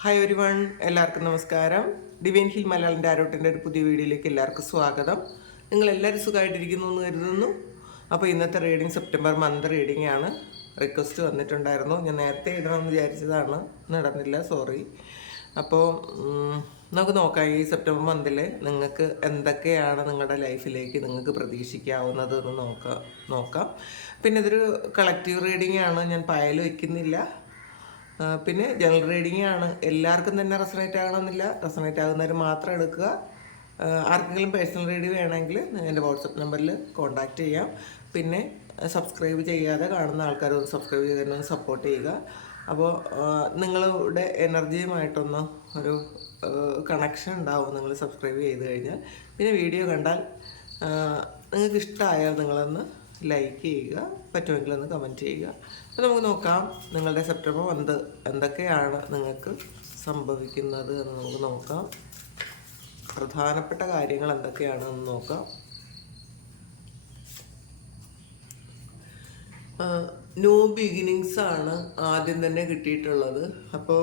Hi everyone, എല്ലാവർക്കും നമസ്കാരം. Divine hill Malayalam ആരോട്ടിൻ്റെ ഒരു പുതിയ വീഡിയോയിലേക്ക് എല്ലാവർക്കും സ്വാഗതം. നിങ്ങൾ എല്ലാവരും സുഖമായിട്ടിരിക്കുന്നു എന്ന് കരുതുന്നു. അപ്പോൾ ഇന്നത്തെ റീഡിങ് സെപ്റ്റംബർ മന്ത് റീഡിംഗ് ആണ്. റിക്വസ്റ്റ് വന്നിട്ടുണ്ടായിരുന്നു. ഞാൻ നേരത്തെ ഇടണമെന്ന് വിചാരിച്ചതാണ്, നടന്നില്ല, സോറി. അപ്പോൾ നമുക്ക് നോക്കാം ഈ സെപ്റ്റംബർ മന്തിൽ നിങ്ങൾക്ക് എന്തൊക്കെയാണ് നിങ്ങളുടെ ലൈഫിലേക്ക് നിങ്ങൾക്ക് പ്രതീക്ഷിക്കാവുന്നത് എന്ന് നോക്കാം. പിന്നെ ഇതൊരു കളക്റ്റീവ് റീഡിംഗ് ആണ്, ഞാൻ പയൽ വയ്ക്കുന്നില്ല. പിന്നെ ജനറൽ റീഡിംഗ് ആണ്. എല്ലാവർക്കും തന്നെ റെസണേറ്റ് ആകണമെന്നില്ല, റെസണേറ്റ് ആകുന്നവർ മാത്രം എടുക്കുക. ആർക്കെങ്കിലും പേഴ്സണൽ റീഡിംഗ് വേണമെങ്കിൽ എൻ്റെ വാട്സപ്പ് നമ്പറിൽ കോൺടാക്റ്റ് ചെയ്യാം. പിന്നെ സബ്സ്ക്രൈബ് ചെയ്യാതെ കാണുന്ന ആൾക്കാരൊന്ന് സബ്സ്ക്രൈബ് ചെയ്തതിനൊന്ന് സപ്പോർട്ട് ചെയ്യുക. അപ്പോൾ നിങ്ങളുടെ എനർജിയുമായിട്ടൊന്ന് ഒരു കണക്ഷൻ ഉണ്ടാവും നിങ്ങൾ സബ്സ്ക്രൈബ് ചെയ്ത് കഴിഞ്ഞാൽ. പിന്നെ വീഡിയോ കണ്ടാൽ നിങ്ങൾക്ക് ഇഷ്ടമായാൽ നിങ്ങളൊന്ന് ലൈക്ക് ചെയ്യുക, പറ്റുമെങ്കിൽ ഒന്ന് കമൻറ്റ് ചെയ്യുക. അപ്പോൾ നമുക്ക് നോക്കാം നിങ്ങളുടെ സെപ്റ്റംബർ മന്ത് എന്തൊക്കെയാണ് നിങ്ങൾക്ക് സംഭവിക്കുന്നത് എന്ന് നമുക്ക് നോക്കാം. പ്രധാനപ്പെട്ട കാര്യങ്ങൾ എന്തൊക്കെയാണെന്ന് നോക്കാം. ന്യൂ ബിഗിനിങ്സ് ആണ് ആദ്യം തന്നെ കിട്ടിയിട്ടുള്ളത്. അപ്പോൾ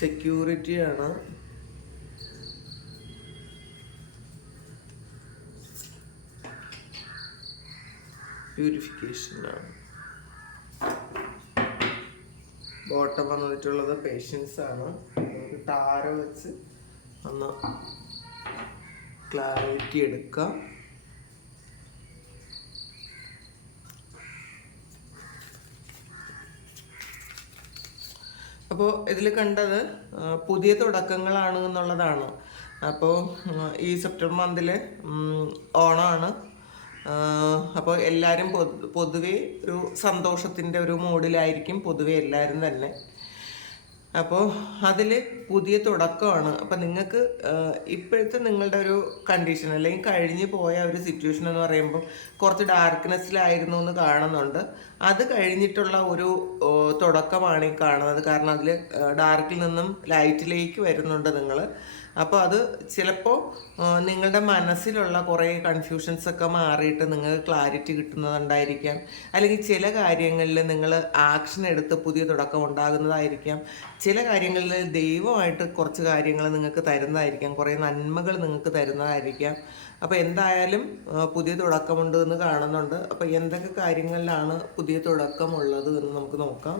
സെക്യൂരിറ്റി ആണ്, പ്യൂരിഫിക്കേഷൻ ആണ്, ബോട്ടം വന്നിട്ടുള്ളത് പേഷ്യൻസ് ആണ്. നമുക്ക് ടാരോ വെച്ച് ഒന്ന് ക്ലാരിറ്റി എടുക്കാം. അപ്പോൾ ഇതിൽ കണ്ടത് പുതിയ തുടക്കങ്ങളാണ് എന്നുള്ളതാണ്. അപ്പോൾ ഈ സെപ്റ്റംബർ മന്തിൽ ഓണമാണ്. അപ്പോൾ എല്ലാവരും പൊതുവെ ഒരു സന്തോഷത്തിൻ്റെ ഒരു മൂഡിലായിരിക്കും പൊതുവെ എല്ലാവരും തന്നെ. അപ്പോൾ അതിൽ പുതിയ തുടക്കമാണ്. അപ്പം നിങ്ങൾക്ക് ഇപ്പോഴത്തെ നിങ്ങളുടെ ഒരു കണ്ടീഷൻ അല്ലെങ്കിൽ കഴിഞ്ഞു പോയ ഒരു സിറ്റുവേഷൻ എന്ന് പറയുമ്പോൾ കുറച്ച് ഡാർക്ക്നെസ്സിലായിരുന്നു എന്ന് കാണുന്നുണ്ട്. അത് കഴിഞ്ഞിട്ടുള്ള ഒരു തുടക്കമാണ് ഈ കാണുന്നത്. കാരണം അതിൽ ഡാർക്കിൽ നിന്നും ലൈറ്റിലേക്ക് വരുന്നുണ്ട് നിങ്ങൾ. അപ്പോൾ അത് ചിലപ്പോൾ നിങ്ങളുടെ മനസ്സിലുള്ള കുറേ കൺഫ്യൂഷൻസൊക്കെ മാറിയിട്ട് നിങ്ങൾക്ക് ക്ലാരിറ്റി കിട്ടുന്നതുണ്ടായിരിക്കാം. അല്ലെങ്കിൽ ചില കാര്യങ്ങളിൽ നിങ്ങൾ ആക്ഷൻ എടുത്ത് പുതിയ തുടക്കം ഉണ്ടാകുന്നതായിരിക്കാം. ചില കാര്യങ്ങളിൽ ദൈവമായിട്ട് കുറച്ച് കാര്യങ്ങൾ നിങ്ങൾക്ക് തരുന്നതായിരിക്കാം, കുറേ നന്മകൾ നിങ്ങൾക്ക് തരുന്നതായിരിക്കാം. അപ്പോൾ എന്തായാലും പുതിയ തുടക്കമുണ്ട് എന്ന് കാണുന്നുണ്ട്. അപ്പോൾ എന്തൊക്കെ കാര്യങ്ങളിലാണ് പുതിയ തുടക്കമുള്ളത് എന്ന് നമുക്ക് നോക്കാം.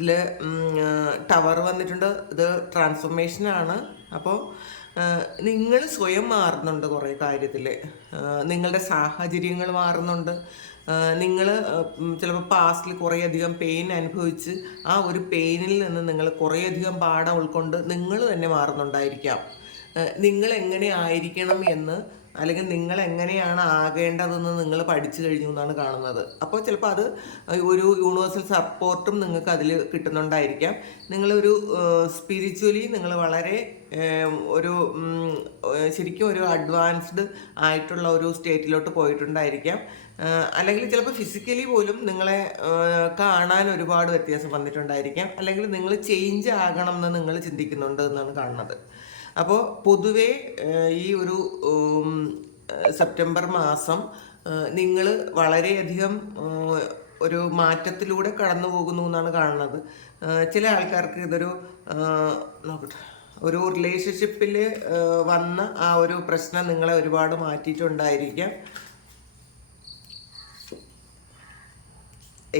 ഇതിൽ ടവർ വന്നിട്ടുണ്ട്. ഇത് ട്രാൻസ്ഫോർമേഷനാണ്. അപ്പോൾ നിങ്ങൾ സ്വയം മാറുന്നുണ്ട് കുറേ കാര്യത്തിൽ. നിങ്ങളുടെ സാഹചര്യങ്ങൾ മാറുന്നുണ്ട്. നിങ്ങൾ ചിലപ്പോൾ പാസ്റ്റിൽ കുറേയധികം പെയിൻ അനുഭവിച്ച് ആ ഒരു പെയിനിൽ നിന്ന് നിങ്ങൾ കുറേയധികം പാഠം ഉൾക്കൊണ്ട് നിങ്ങൾ തന്നെ മാറുന്നുണ്ടായിരിക്കാം. നിങ്ങൾ എങ്ങനെ ആയിരിക്കണം എന്ന് അല്ലെങ്കിൽ നിങ്ങൾ എങ്ങനെയാണ് ആകേണ്ടതെന്ന് നിങ്ങൾ പഠിച്ചു കഴിഞ്ഞു എന്നാണ് കാണുന്നത്. അപ്പോൾ ചിലപ്പോൾ അത് ഒരു യൂണിവേഴ്സൽ സപ്പോർട്ടും നിങ്ങൾക്ക് അതിൽ കിട്ടുന്നുണ്ടായിരിക്കാം. നിങ്ങളൊരു സ്പിരിച്വലി നിങ്ങൾ വളരെ ഒരു ശരിക്കും ഒരു അഡ്വാൻസ്ഡ് ആയിട്ടുള്ള ഒരു സ്റ്റേറ്റിലോട്ട് പോയിട്ടുണ്ടായിരിക്കാം. അല്ലെങ്കിൽ ചിലപ്പോൾ ഫിസിക്കലി പോലും നിങ്ങളെ കാണാൻ ഒരുപാട് വ്യത്യാസം വന്നിട്ടുണ്ടായിരിക്കാം. അല്ലെങ്കിൽ നിങ്ങൾ ചേഞ്ച് ആകണം എന്ന് നിങ്ങൾ ചിന്തിക്കുന്നുണ്ട് എന്നാണ് കാണുന്നത്. അപ്പോൾ പൊതുവേ ഈ ഒരു സെപ്റ്റംബർ മാസം നിങ്ങൾ വളരെയധികം ഒരു മാറ്റത്തിലൂടെ കടന്നു പോകുന്നു എന്നാണ് കാണുന്നത്. ചില ആൾക്കാർക്ക് ഇതൊരു നോക്കട്ടെ, ഒരു റിലേഷൻഷിപ്പിൽ വന്ന ആ ഒരു പ്രശ്നം നിങ്ങളെ ഒരുപാട് മാറ്റിയിട്ടുണ്ടായിരിക്കാം.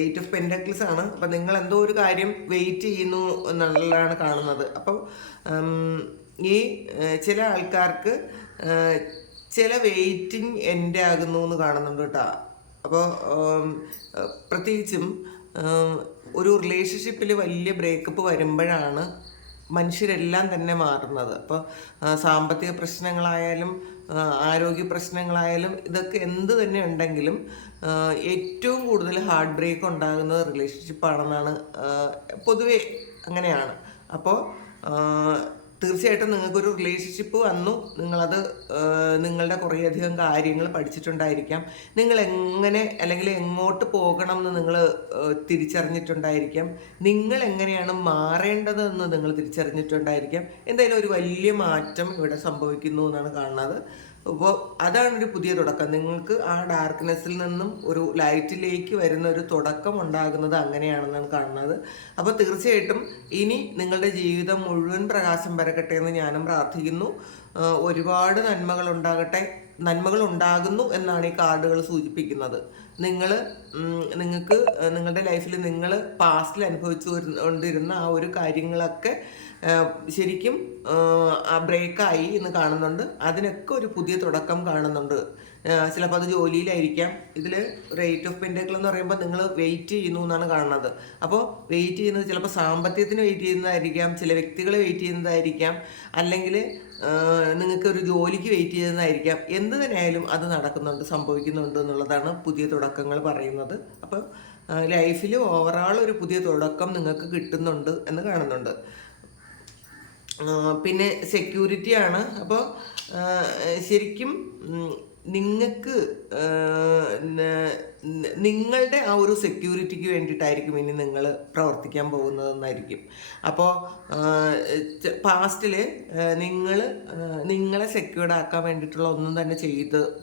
8 ഓഫ് പെൻറ്റക്കിൾസ് ആണ്. അപ്പം നിങ്ങൾ എന്തോ ഒരു കാര്യം വെയിറ്റ് ചെയ്യുന്നു എന്നുള്ളതാണ് കാണുന്നത്. അപ്പം ഈ ചില ആൾക്കാർക്ക് ചില വെയിറ്റിംഗ് എൻഡ് ആകുന്നു എന്ന് കാണുന്നുണ്ട് കേട്ടോ. അപ്പോൾ പ്രത്യേകിച്ചും ഒരു റിലേഷൻഷിപ്പിൽ വലിയ ബ്രേക്കപ്പ് വരുമ്പോഴാണ് മനുഷ്യരെല്ലാം തന്നെ മാറുന്നത്. അപ്പോൾ സാമ്പത്തിക പ്രശ്നങ്ങളായാലും ആരോഗ്യ പ്രശ്നങ്ങളായാലും ഇതൊക്കെ എന്ത് തന്നെ ഉണ്ടെങ്കിലും ഏറ്റവും കൂടുതൽ ഹാർട്ട് ബ്രേക്ക് ഉണ്ടാകുന്നത് റിലേഷൻഷിപ്പാണെന്നാണ് പൊതുവെ അങ്ങനെയാണ്. അപ്പോൾ തീർച്ചയായിട്ടും നിങ്ങൾക്കൊരു റിലേഷൻഷിപ്പ് വന്നു, നിങ്ങളത് നിങ്ങളുടെ കുറേയധികം കാര്യങ്ങൾ പഠിച്ചിട്ടുണ്ടായിരിക്കാം, നിങ്ങൾ എങ്ങനെ അല്ലെങ്കിൽ എങ്ങോട്ട് പോകണം എന്ന് നിങ്ങൾ തിരിച്ചറിഞ്ഞിട്ടുണ്ടായിരിക്കാം, നിങ്ങൾ എങ്ങനെയാണ് മാറേണ്ടതെന്ന് നിങ്ങൾ തിരിച്ചറിഞ്ഞിട്ടുണ്ടായിരിക്കാം. എന്തായാലും ഒരു വലിയ മാറ്റം ഇവിടെ സംഭവിക്കുന്നു എന്നാണ് കാണുന്നത്. അപ്പോൾ അതാണ് ഒരു പുതിയ തുടക്കം. നിങ്ങൾക്ക് ആ ഡാർക്ക്നെസ്സിൽ നിന്നും ഒരു ലൈറ്റിലേക്ക് വരുന്ന ഒരു തുടക്കം ഉണ്ടാകുന്നത് അങ്ങനെയാണെന്നാണ് കാണുന്നത്. അപ്പോൾ തീർച്ചയായിട്ടും ഇനി നിങ്ങളുടെ ജീവിതം മുഴുവൻ പ്രകാശം പരക്കട്ടെ എന്ന് ഞാനും പ്രാർത്ഥിക്കുന്നു. ഒരുപാട് നന്മകൾ ഉണ്ടാകുന്നു എന്നാണ് ഈ കാർഡുകൾ സൂചിപ്പിക്കുന്നത്. നിങ്ങൾക്ക് നിങ്ങളുടെ ലൈഫിൽ നിങ്ങൾ പാസ്റ്റിൽ അനുഭവിച്ചു കൊണ്ടിരുന്ന ആ ഒരു കാര്യങ്ങളൊക്കെ ശരിക്കും ബ്രേക്കായി എന്ന് കാണുന്നുണ്ട്. അതിനൊക്കെ ഒരു പുതിയ തുടക്കം കാണുന്നുണ്ട്. ചിലപ്പോൾ അത് ജോലിയിലായിരിക്കാം. ഇതിൽ റേറ്റ് ഓഫ് പെൻഡക്കിൾ എന്ന് പറയുമ്പോൾ നിങ്ങൾ വെയിറ്റ് ചെയ്യുന്നു എന്നാണ് കാണുന്നത്. അപ്പോൾ വെയിറ്റ് ചെയ്യുന്നത് ചിലപ്പോൾ സാമ്പത്തികത്തിന് വെയിറ്റ് ചെയ്യുന്നതായിരിക്കാം, ചില വ്യക്തികളെ വെയിറ്റ് ചെയ്യുന്നതായിരിക്കാം, അല്ലെങ്കിൽ നിങ്ങൾക്ക് ഒരു ജോലിക്ക് വെയിറ്റ് ചെയ്യുന്നതായിരിക്കാം. എന്ത് തന്നെയായാലും അത് സംഭവിക്കുന്നുണ്ട് എന്നുള്ളതാണ് പുതിയ തുടക്കങ്ങൾ പറയുന്നത്. അപ്പോൾ ലൈഫിൽ ഓവറോൾ ഒരു പുതിയ തുടക്കം നിങ്ങൾക്ക് കിട്ടുന്നുണ്ട് എന്ന് കാണുന്നുണ്ട്. പിന്നെ സെക്യൂരിറ്റിയാണ്. അപ്പോൾ ശരിക്കും നിങ്ങൾക്ക് നിങ്ങളുടെ ആ ഒരു സെക്യൂരിറ്റിക്ക് വേണ്ടിയിട്ടായിരിക്കും ഇനി നിങ്ങൾ പ്രവർത്തിക്കാൻ പോകുന്നതെന്നായിരിക്കും. അപ്പോൾ പാസ്റ്റിൽ നിങ്ങളെ സെക്യൂർഡ് ആക്കാൻ വേണ്ടിയിട്ടുള്ള ഒന്നും തന്നെ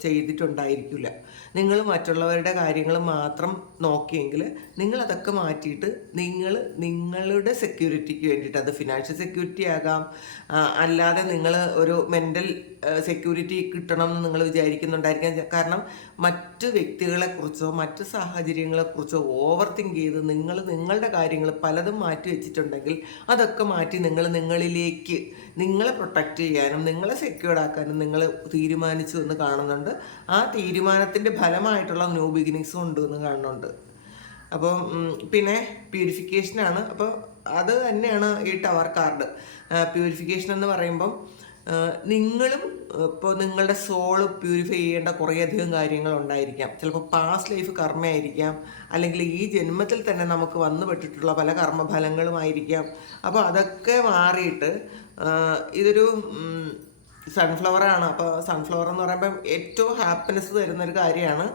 ചെയ്തിട്ടുണ്ടായിരിക്കില്ല. നിങ്ങൾ മറ്റുള്ളവരുടെ കാര്യങ്ങൾ മാത്രം നോക്കിയെങ്കിൽ നിങ്ങളതൊക്കെ മാറ്റിയിട്ട് നിങ്ങളുടെ സെക്യൂരിറ്റിക്ക് വേണ്ടിയിട്ട്, അത് ഫിനാൻഷ്യൽ സെക്യൂരിറ്റി ആകാം, അല്ലാതെ നിങ്ങൾ ഒരു മെൻ്റൽ സെക്യൂരിറ്റി കിട്ടണം എന്ന് നിങ്ങൾ വിചാരിക്കുന്നുണ്ടായിരിക്കാം. കാരണം മറ്റു വ്യക്തികളെക്കുറിച്ചോ മറ്റു സാഹചര്യങ്ങളെക്കുറിച്ചോ ഓവർ തിങ്ക് ചെയ്ത് നിങ്ങളുടെ കാര്യങ്ങൾ പലതും മാറ്റി വെച്ചിട്ടുണ്ടെങ്കിൽ അതൊക്കെ മാറ്റി നിങ്ങളിലേക്ക് നിങ്ങളെ പ്രൊട്ടക്റ്റ് ചെയ്യാനും നിങ്ങളെ സെക്യൂർഡ് ആക്കാനും നിങ്ങൾ തീരുമാനിച്ചു എന്ന് കാണുന്നുണ്ട്. ആ തീരുമാനത്തിൻ്റെ ഫലമായിട്ടുള്ള ന്യൂ ബിഗിനിങ്സും ഉണ്ട് എന്ന് കാണുന്നുണ്ട്. അപ്പം പിന്നെ പ്യൂരിഫിക്കേഷനാണ്. അപ്പോൾ അത് തന്നെയാണ് ഈ ടവർ കാർഡ്. പ്യൂരിഫിക്കേഷൻ എന്ന് പറയുമ്പം നിങ്ങളും ഇപ്പോൾ നിങ്ങളുടെ സോള് പ്യൂരിഫൈ ചെയ്യേണ്ട കുറേയധികം കാര്യങ്ങളുണ്ടായിരിക്കാം. ചിലപ്പോൾ പാസ്റ്റ് ലൈഫ് കർമ്മയായിരിക്കാം, അല്ലെങ്കിൽ ഈ ജന്മത്തിൽ തന്നെ നമുക്ക് വന്നുപെട്ടിട്ടുള്ള പല കർമ്മഫലങ്ങളുമായിരിക്കാം. അപ്പോൾ അതൊക്കെ മാറിയിട്ട് ഇതൊരു സൺഫ്ലവറാണ്. അപ്പോൾ സൺഫ്ലവർ എന്ന് പറയുമ്പം ഏറ്റവും ഹാപ്പിനെസ് തരുന്നൊരു കാര്യമാണ്.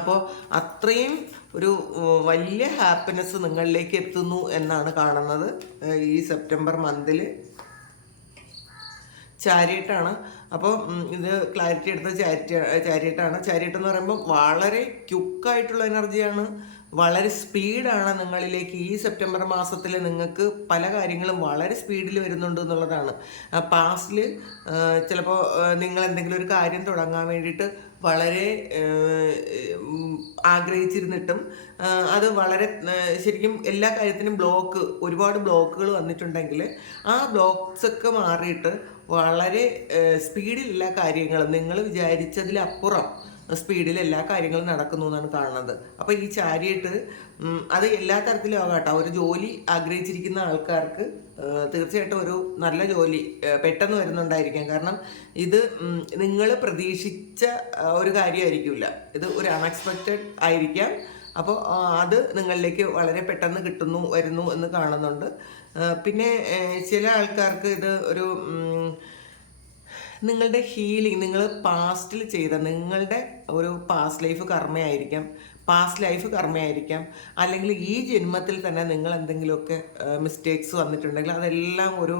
അപ്പോൾ അത്രയും ഒരു വലിയ ഹാപ്പിനെസ് നിങ്ങളിലേക്ക് എത്തുന്നു എന്നാണ് കാണുന്നത് ഈ സെപ്റ്റംബർ മന്തിൽ. ചാരിയറ്റാണ്. അപ്പോൾ ഇത് ക്ലാരിറ്റി എടുത്ത ചാരിയറ്റാണ്. ചാരിയറ്റ് എന്ന് പറയുമ്പോൾ വളരെ ക്യുക്കായിട്ടുള്ള എനർജിയാണ്, വളരെ സ്പീഡാണ് നിങ്ങളിലേക്ക്. ഈ സെപ്റ്റംബർ മാസത്തിൽ നിങ്ങൾക്ക് പല കാര്യങ്ങളും വളരെ സ്പീഡിൽ വരുന്നുണ്ട് എന്നുള്ളതാണ്. പാസ്റ്റിൽ ചിലപ്പോൾ നിങ്ങൾ എന്തെങ്കിലും ഒരു കാര്യം തുടങ്ങാൻ വേണ്ടിയിട്ട് വളരെ ആഗ്രഹിച്ചിരുന്നിട്ടും അത് വളരെ ശരിക്കും എല്ലാ കാര്യത്തിനും ഒരുപാട് ബ്ലോക്കുകൾ വന്നിട്ടുണ്ടെങ്കിൽ ആ ബ്ലോക്ക്സൊക്കെ മാറിയിട്ട് വളരെ സ്പീഡിൽ എല്ലാ കാര്യങ്ങളും നിങ്ങൾ വിചാരിച്ചതിലപ്പുറം സ്പീഡിൽ എല്ലാ കാര്യങ്ങളും നടക്കുന്നു എന്നാണ് കാണുന്നത്. അപ്പോൾ ഈ ചാരിയറ്റ് അത് എല്ലാ തരത്തിലും ആകാട്ടോ. ഒരു ജോലി ആഗ്രഹിച്ചിരിക്കുന്ന ആൾക്കാർക്ക് തീർച്ചയായിട്ടും ഒരു നല്ല ജോലി പെട്ടെന്ന് വരുന്നുണ്ടായിരിക്കാം. കാരണം ഇത് നിങ്ങൾ പ്രതീക്ഷിച്ച ഒരു കാര്യമായിരിക്കില്ല, ഇത് ഒരു അൺഎക്സ്പെക്റ്റഡ് ആയിരിക്കാം. അപ്പോൾ അത് നിങ്ങളിലേക്ക് വളരെ പെട്ടെന്ന് വരുന്നു എന്ന് കാണുന്നുണ്ട്. പിന്നെ ചില ആൾക്കാർക്ക് ഇത് ഒരു നിങ്ങളുടെ ഹീലിംഗ്, നിങ്ങൾ പാസ്റ്റിൽ ചെയ്ത നിങ്ങളുടെ ഒരു പാസ്റ്റ് ലൈഫ് കർമ്മയായിരിക്കാം, അല്ലെങ്കിൽ ഈ ജന്മത്തിൽ തന്നെ നിങ്ങൾ എന്തെങ്കിലുമൊക്കെ മിസ്റ്റേക്സ് വന്നിട്ടുണ്ടെങ്കിൽ അതെല്ലാം ഒരു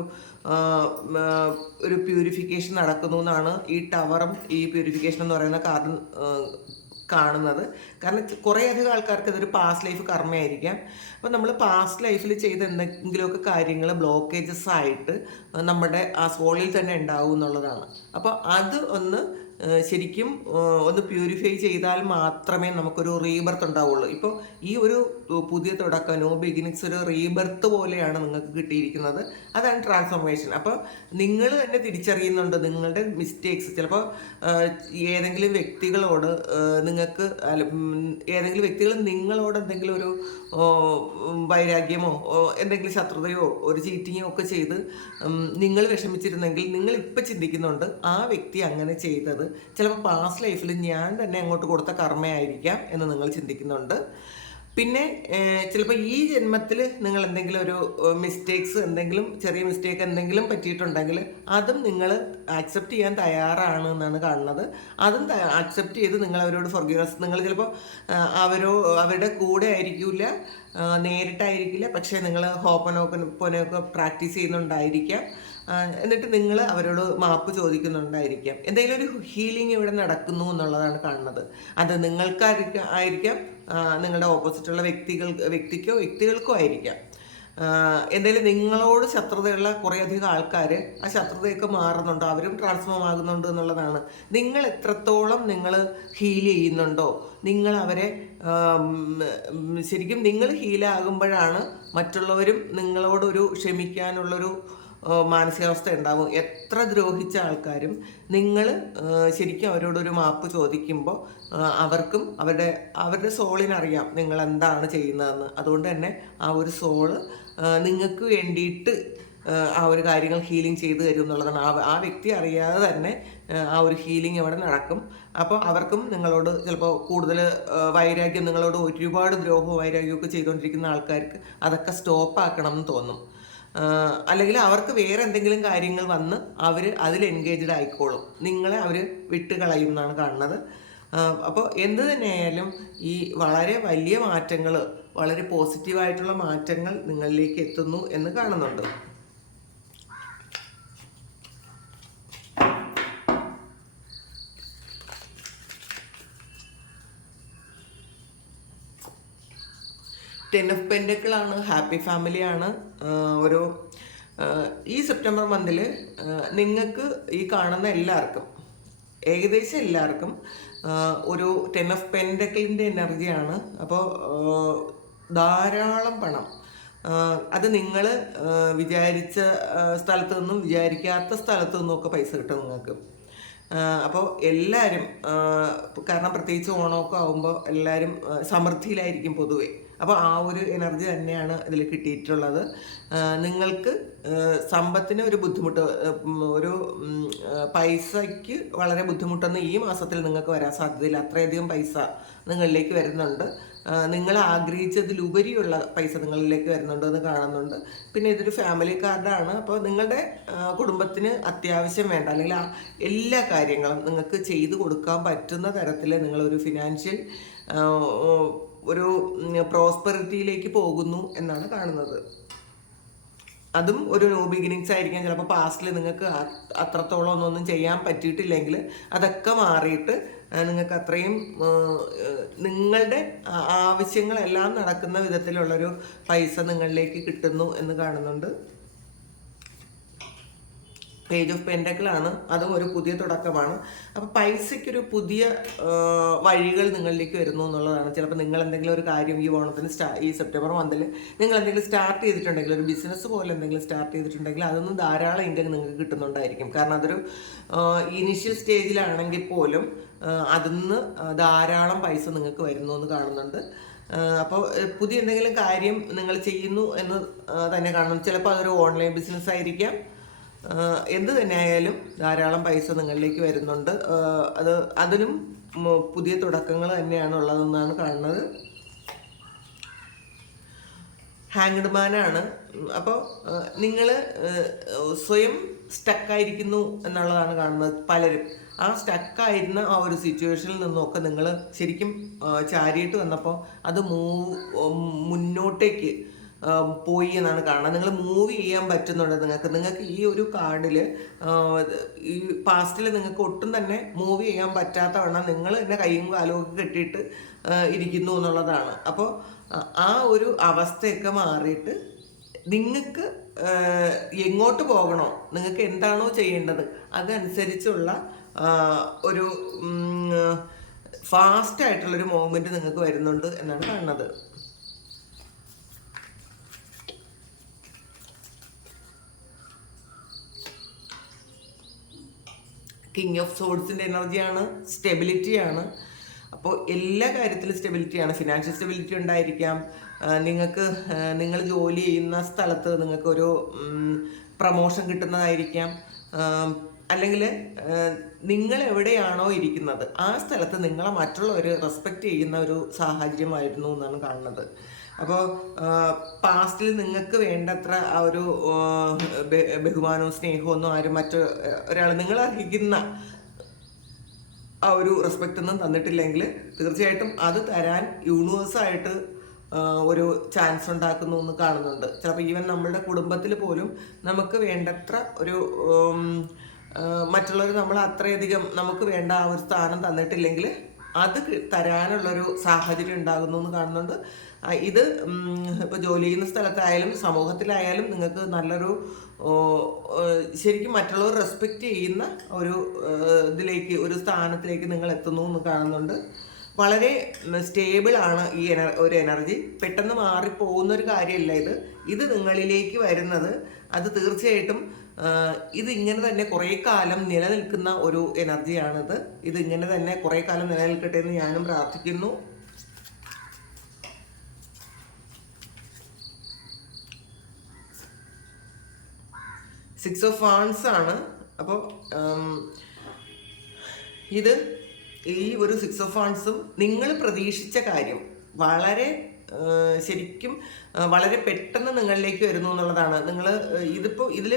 പ്യൂരിഫിക്കേഷൻ നടക്കുന്നു എന്നാണ് ഈ ടവറും ഈ പ്യൂരിഫിക്കേഷൻ എന്ന് പറയുന്ന കാർഡ് കാണുന്നത്. കാരണം കുറേയധികം ആൾക്കാർക്ക് ഇതൊരു പാസ്റ്റ് ലൈഫ് കർമ്മയായിരിക്കാം. അപ്പോൾ നമ്മൾ പാസ്റ്റ് ലൈഫിൽ ചെയ്ത എന്തെങ്കിലുമൊക്കെ കാര്യങ്ങൾ ബ്ലോക്കേജസ് ആയിട്ട് നമ്മുടെ ആ സോളിൽ തന്നെ ഉണ്ടാവും എന്നുള്ളതാണ്. അപ്പോൾ അത് ശരിക്കും ഒന്ന് പ്യൂരിഫൈ ചെയ്താൽ മാത്രമേ നമുക്കൊരു റീബർത്ത് ഉണ്ടാവുള്ളൂ. ഇപ്പോൾ ഈ ഒരു പുതിയ തുടക്കം, ന്യൂ ബിഗിനിങ്സ്, ഒരു റീബർത്ത് പോലെയാണ് നിങ്ങൾക്ക് കിട്ടിയിരിക്കുന്നത്. അതാണ് ട്രാൻസ്ഫോർമേഷൻ. അപ്പോൾ നിങ്ങൾ തന്നെ തിരിച്ചറിയുന്നുണ്ട് നിങ്ങളുടെ മിസ്റ്റേക്സ്. ചിലപ്പോൾ ഏതെങ്കിലും വ്യക്തികളോട് ഏതെങ്കിലും വ്യക്തികൾ നിങ്ങളോട് എന്തെങ്കിലും ഒരു വൈരാഗ്യമോ എന്തെങ്കിലും ശത്രുതയോ ഒരു ചീറ്റിങ്ങോ ഒക്കെ ചെയ്ത് നിങ്ങൾ വിഷമിച്ചിരുന്നെങ്കിൽ നിങ്ങൾ ഇപ്പം ചിന്തിക്കുന്നുണ്ട് ആ വ്യക്തി അങ്ങനെ ചെയ്തത് ചിലപ്പോൾ പാസ്റ്റ് ലൈഫിൽ ഞാൻ തന്നെ അങ്ങോട്ട് കൊടുത്ത കർമ്മയായിരിക്കാം എന്ന് നിങ്ങൾ ചിന്തിക്കുന്നുണ്ട്. പിന്നെ ചിലപ്പോൾ ഈ ജന്മത്തിൽ നിങ്ങൾ എന്തെങ്കിലും ഒരു മിസ്റ്റേക്സ്, എന്തെങ്കിലും ചെറിയ മിസ്റ്റേക്ക് എന്തെങ്കിലും പറ്റിയിട്ടുണ്ടെങ്കിൽ അതും നിങ്ങൾ ആക്സെപ്റ്റ് ചെയ്യാൻ തയ്യാറാണ് എന്നാണ് കാണുന്നത്. അതും ആക്സെപ്റ്റ് ചെയ്ത് നിങ്ങൾ അവരോട് ഫൊർഗീവ്നെസ്, നിങ്ങൾ ചിലപ്പോൾ അവരുടെ കൂടെ ആയിരിക്കില്ല, നേരിട്ടായിരിക്കില്ല, പക്ഷേ നിങ്ങൾ ഹോപ്പനൊക്കെ പ്രാക്ടീസ് ചെയ്യുന്നുണ്ടായിരിക്കാം. എന്നിട്ട് നിങ്ങൾ അവരോട് മാപ്പ് ചോദിക്കുന്നുണ്ടായിരിക്കാം. എന്തെങ്കിലും ഒരു ഹീലിംഗ് ഇവിടെ നടക്കുന്നു എന്നുള്ളതാണ് കാണുന്നത്. അത് നിങ്ങൾക്കായിരിക്കാം, നിങ്ങളുടെ ഓപ്പോസിറ്റുള്ള വ്യക്തികൾക്കോ ആയിരിക്കാം. എന്തായാലും നിങ്ങളോട് ശത്രുതയുള്ള കുറേയധികം ആൾക്കാർ ആ ശത്രുതയൊക്കെ മാറുന്നുണ്ടോ, അവരും ട്രാൻസ്ഫോം ആകുന്നുണ്ട് എന്നുള്ളതാണ്. നിങ്ങൾ എത്രത്തോളം നിങ്ങൾ ഹീൽ ചെയ്യുന്നുണ്ടോ, നിങ്ങൾ അവരെ ശരിക്കും നിങ്ങൾ ഹീലാകുമ്പോഴാണ് മറ്റുള്ളവരും നിങ്ങളോടൊരു ക്ഷമിക്കാനുള്ളൊരു മാനസികാവസ്ഥ ഉണ്ടാവും. എത്ര ദ്രോഹിച്ച ആൾക്കാരും നിങ്ങൾ ശരിക്കും അവരോടൊരു മാപ്പ് ചോദിക്കുമ്പോൾ അവർക്കും അവരുടെ സോളിനറിയാം നിങ്ങൾ എന്താണ് ചെയ്യുന്നതെന്ന്. അതുകൊണ്ട് തന്നെ ആ ഒരു സോള് നിങ്ങൾക്ക് വേണ്ടിയിട്ട് ആ ഒരു കാര്യങ്ങൾ ഹീലിംഗ് ചെയ്തു തരും എന്നുള്ളതാണ്. ആ വ്യക്തി അറിയാതെ തന്നെ ആ ഒരു ഹീലിംഗ് അവിടെ നടക്കും. അപ്പോൾ അവർക്കും നിങ്ങളോട് ചിലപ്പോൾ കൂടുതൽ വൈരാഗ്യം, നിങ്ങളോട് ഒരുപാട് ദ്രോഹവും വൈരാഗ്യമൊക്കെ ചെയ്തുകൊണ്ടിരിക്കുന്ന ആൾക്കാർക്ക് അതൊക്കെ സ്റ്റോപ്പ് ആക്കണം എന്ന് തോന്നും. അല്ലെങ്കിൽ അവർക്ക് വേറെ എന്തെങ്കിലും കാര്യങ്ങൾ വന്ന് അവർ അതിൽ എൻഗേജ്ഡ് ആയിക്കോളും, നിങ്ങളെ അവർ വിട്ടുകളയും എന്നാണ് കാണുന്നത്. അപ്പോൾ എന്ത് തന്നെയായാലും ഈ വളരെ വലിയ മാറ്റങ്ങൾ, വളരെ പോസിറ്റീവായിട്ടുള്ള മാറ്റങ്ങൾ നിങ്ങളിലേക്ക് എത്തുന്നു എന്ന് കാണുന്നുണ്ട്. ടെൻ ഓഫ് പെൻഡക്കിളാണ്, ഹാപ്പി ഫാമിലിയാണ്. ഒരു ഈ സെപ്റ്റംബർ മന്തിൽ നിങ്ങൾക്ക് ഈ കാണുന്ന എല്ലാവർക്കും, ഏകദേശം എല്ലാവർക്കും ഒരു ടെൻ ഓഫ് പെൻഡക്കിളിൻ്റെ എനർജിയാണ്. അപ്പോൾ ധാരാളം പണം, അത് നിങ്ങൾ വിചാരിച്ച സ്ഥലത്തു നിന്നും വിചാരിക്കാത്ത സ്ഥലത്തു നിന്നുമൊക്കെ പൈസ കിട്ടും നിങ്ങൾക്ക്. അപ്പോൾ എല്ലാവരും, കാരണം പ്രത്യേകിച്ച് ഓണമൊക്കെ ആകുമ്പോൾ എല്ലാവരും സമൃദ്ധിയിലായിരിക്കും പൊതുവെ. അപ്പോൾ ആ ഒരു എനർജി തന്നെയാണ് ഇതിൽ കിട്ടിയിട്ടുള്ളത്. നിങ്ങൾക്ക് സമ്പത്തിന് ഒരു ബുദ്ധിമുട്ട്, ഒരു പൈസയ്ക്ക് വളരെ ബുദ്ധിമുട്ടൊന്നും ഈ മാസത്തിൽ നിങ്ങൾക്ക് വരാൻ സാധ്യതയില്ല. അത്രയധികം പൈസ നിങ്ങളിലേക്ക് വരുന്നുണ്ട്. നിങ്ങൾ ആഗ്രഹിച്ചതിലുപരിയുള്ള പൈസ നിങ്ങളിലേക്ക് വരുന്നുണ്ട് എന്ന് കാണുന്നുണ്ട്. പിന്നെ ഇതൊരു ഫാമിലി കാർഡാണ്. അപ്പോൾ നിങ്ങളുടെ കുടുംബത്തിന് അത്യാവശ്യം വേണ്ട, അല്ലെങ്കിൽ എല്ലാ കാര്യങ്ങളും നിങ്ങൾക്ക് ചെയ്തു കൊടുക്കാൻ പറ്റുന്ന തരത്തിൽ നിങ്ങളൊരു ഫിനാൻഷ്യൽ ഒരു പ്രോസ്പെറിറ്റിയിലേക്ക് പോകുന്നു എന്നാണ് കാണുന്നത്. അതും ഒരു ന്യൂ ബിഗിനിങ്സ് ആയിരിക്കാം. ചിലപ്പോൾ പാസ്റ്റിൽ നിങ്ങൾക്ക് അത്രത്തോളം ഒന്നും ചെയ്യാൻ പറ്റിയിട്ടില്ലെങ്കിൽ അതൊക്കെ മാറിയിട്ട് നിങ്ങൾക്ക് അത്രയും നിങ്ങളുടെ ആവശ്യങ്ങളെല്ലാം നടക്കുന്ന വിധത്തിലുള്ളൊരു പൈസ നിങ്ങളിലേക്ക് കിട്ടുന്നു എന്ന് കാണുന്നുണ്ട്. പേജ് ഓഫ് പെൻഡക്കിളാണ്, അതും ഒരു പുതിയ തുടക്കമാണ്. അപ്പോൾ പൈസയ്ക്കൊരു പുതിയ വഴികൾ നിങ്ങളിലേക്ക് വരുന്നു എന്നുള്ളതാണ്. ചിലപ്പോൾ നിങ്ങൾ എന്തെങ്കിലും ഒരു കാര്യം ഈ ഓണത്തിന് ഈ സെപ്റ്റംബർ മന്തിൽ നിങ്ങൾ എന്തെങ്കിലും സ്റ്റാർട്ട് ചെയ്തിട്ടുണ്ടെങ്കിൽ, ഒരു ബിസിനസ് പോലെ എന്തെങ്കിലും സ്റ്റാർട്ട് ചെയ്തിട്ടുണ്ടെങ്കിൽ അതൊന്നും ധാരാളം ഇൻകം നിങ്ങൾക്ക് കിട്ടുന്നുണ്ടായിരിക്കും. കാരണം അതൊരു ഇനീഷ്യൽ സ്റ്റേജിലാണെങ്കിൽ പോലും അതിന്ന് ധാരാളം പൈസ നിങ്ങൾക്ക് വരുന്നു എന്ന് കാണുന്നുണ്ട്. അപ്പോൾ പുതിയ എന്തെങ്കിലും കാര്യം നിങ്ങൾ ചെയ്യുന്നു എന്ന് തന്നെ കാണുന്നു. ചിലപ്പോൾ അതൊരു ഓൺലൈൻ ബിസിനസ് ആയിരിക്കാം. എന്ത് തന്നെയായാലും ധാരാളം പൈസ നിങ്ങളിലേക്ക് വരുന്നുണ്ട്. അതിനും പുതിയ തുടക്കങ്ങൾ തന്നെയാണ് ഉള്ളതെന്നാണ് കാണുന്നത്. ഹാങ്ഡ് മാനാണ്. അപ്പോൾ നിങ്ങൾ സ്വയം സ്റ്റക്കായിരിക്കുന്നു എന്നുള്ളതാണ് കാണുന്നത്. പലരും ആ സ്റ്റക്കായിരുന്ന ആ ഒരു സിറ്റുവേഷനിൽ നിന്നൊക്കെ നിങ്ങൾ ശരിക്കും ചാരിയിട്ട് വന്നപ്പോൾ അത് മുന്നോട്ടേക്ക് പോയി എന്നാണ് കാണുന്നത്. നിങ്ങൾ മൂവ് ചെയ്യാൻ പറ്റുന്നുണ്ട് നിങ്ങൾക്ക് ഈ ഒരു കാർഡിൽ. ഈ പാസ്റ്റിൽ നിങ്ങൾക്ക് ഒട്ടും തന്നെ മൂവ് ചെയ്യാൻ പറ്റാത്തവണ്ണം നിങ്ങൾ തന്നെ കൈയും കാലും ഒക്കെ കെട്ടിയിട്ട് ഇരിക്കുന്നു എന്നുള്ളതാണ്. അപ്പോൾ ആ ഒരു അവസ്ഥയൊക്കെ മാറിയിട്ട് നിങ്ങൾക്ക് എങ്ങോട്ട് പോകണോ, നിങ്ങൾക്ക് എന്താണോ ചെയ്യേണ്ടത് അതനുസരിച്ചുള്ള ഒരു ഫാസ്റ്റായിട്ടുള്ളൊരു മൂവ്മെൻറ്റ് നിങ്ങൾക്ക് വരുന്നുണ്ട് എന്നാണ് കാണുന്നത്. കിങ് ഓഫ് സോഡ്സിൻ്റെ എനർജിയാണ്, സ്റ്റെബിലിറ്റിയാണ്. അപ്പോൾ എല്ലാ കാര്യത്തിലും സ്റ്റെബിലിറ്റിയാണ്. ഫിനാൻഷ്യൽ സ്റ്റെബിലിറ്റി ഉണ്ടായിരിക്കാം. നിങ്ങൾ ജോലി ചെയ്യുന്ന സ്ഥലത്ത് നിങ്ങൾക്കൊരു പ്രമോഷൻ കിട്ടുന്നതായിരിക്കാം. അല്ലെങ്കിൽ നിങ്ങൾ എവിടെയാണോ ഇരിക്കുന്നത് ആ സ്ഥലത്ത് നിങ്ങളെ മറ്റുള്ളവർ റെസ്പെക്റ്റ് ചെയ്യുന്ന ഒരു സാഹചര്യമായിരുന്നു എന്നാണ് കാണുന്നത്. അപ്പോൾ പാസ്റ്റിൽ നിങ്ങൾക്ക് വേണ്ടത്ര ആ ഒരു ബഹുമാനവും സ്നേഹവും ഒന്നും ആരും ഒരാൾ നിങ്ങൾ അർഹിക്കുന്ന ആ ഒരു റെസ്പെക്റ്റ് ഒന്നും തന്നിട്ടില്ലെങ്കിൽ തീർച്ചയായിട്ടും അത് തരാൻ യൂണിവേഴ്സായിട്ട് ഒരു ചാൻസ് ഉണ്ടാക്കുന്നു എന്ന് കാണുന്നുണ്ട്. ചിലപ്പോൾ ഈവൻ നമ്മളുടെ കുടുംബത്തിൽ പോലും നമുക്ക് വേണ്ടത്ര ഒരു മറ്റുള്ളവർ നമ്മൾ അത്രയധികം നമുക്ക് വേണ്ട ആ ഒരു സ്ഥാനം തന്നിട്ടില്ലെങ്കിൽ അത് തരാനുള്ളൊരു സാഹചര്യം ഉണ്ടാകുന്നു എന്ന് കാണുന്നുണ്ട്. ഇത് ഇപ്പോൾ ജോലി ചെയ്യുന്ന സ്ഥലത്തായാലും സമൂഹത്തിലായാലും നിങ്ങൾക്ക് നല്ലൊരു ശരിക്കും മറ്റുള്ളവർ റെസ്പെക്റ്റ് ചെയ്യുന്ന ഒരു ഇതിലേക്ക് ഒരു സ്ഥാനത്തിലേക്ക് നിങ്ങൾ എത്തുന്നു എന്ന് കാണുന്നുണ്ട്. വളരെ സ്റ്റേബിൾ ആണ് ഈ ഒരു എനർജി. പെട്ടെന്ന് മാറിപ്പോകുന്ന ഒരു കാര്യമല്ല ഇത് നിങ്ങളിലേക്ക് വരുന്നത്. അത് തീർച്ചയായിട്ടും ഇത് ഇങ്ങനെ തന്നെ കുറേ കാലം നിലനിൽക്കുന്ന ഒരു എനർജിയാണിത്. ഇത് ഇങ്ങനെ തന്നെ കുറേ കാലം നിലനിൽക്കട്ടെ എന്ന് ഞാനും പ്രാർത്ഥിക്കുന്നു. സിക്സ് ഓഫ് വാൻഡ്സ് ആണ്. അപ്പോൾ ഇത് ഈ ഒരു സിക്സ് ഓഫ് വാൻഡ്സും നിങ്ങൾ പ്രതീക്ഷിച്ച കാര്യം ശരിക്കും വളരെ പെട്ടെന്ന് നിങ്ങളിലേക്ക് വരുന്നു എന്നുള്ളതാണ്. നിങ്ങൾ ഇതിപ്പോൾ ഇതിൽ